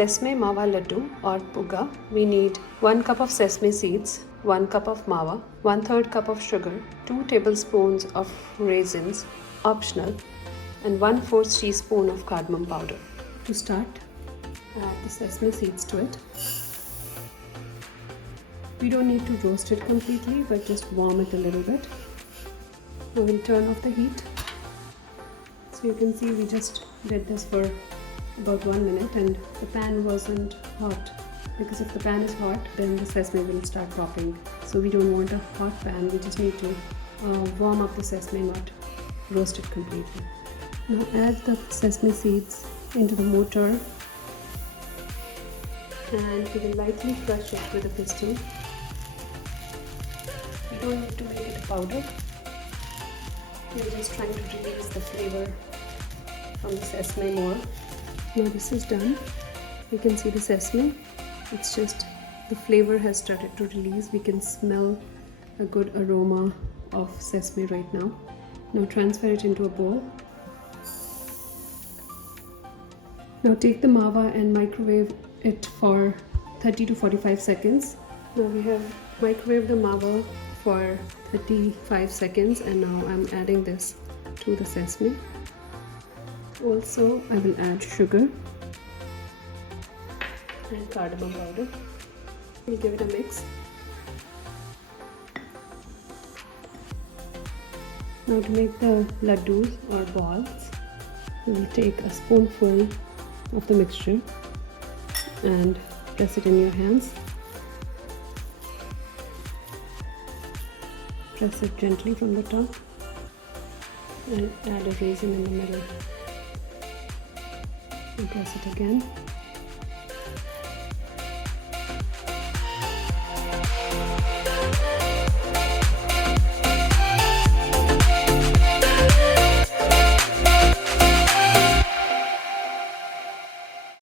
Sesame Mawa Ladoo or Pugga, we need 1 cup of sesame seeds, 1 cup of mawa, 1/3 cup of sugar, 2 tablespoons of raisins, optional, and 1/4 teaspoon of cardamom powder. To start, add the sesame seeds to it. We don't need to roast it completely, but just warm it a little bit. Now we'll turn off the heat. So you can see we just did this for about 1 minute and the pan wasn't hot, because if the pan is hot then the sesame will start popping. So we don't want a hot pan, we just need to warm up the sesame, not roast it completely. Now add the sesame seeds into the mortar and we will lightly crush it with a pistol. We don't need to make it a powder. We're just trying to release the flavor from the sesame more. Now this is done. You can see the sesame. It's just the flavor has started to release. We can smell a good aroma of sesame right now. Now transfer it into a bowl. Now take the mawa and microwave it for 30 to 45 seconds. Now we have microwaved the mawa for 35 seconds and now I'm adding this to the sesame. Also I will add sugar and cardamom powder. We'll give it a mix. Now to make the laddoos or balls, we will take a spoonful of the mixture and press it in your hands. Press it gently from the top and add a raisin in the middle. And press it again.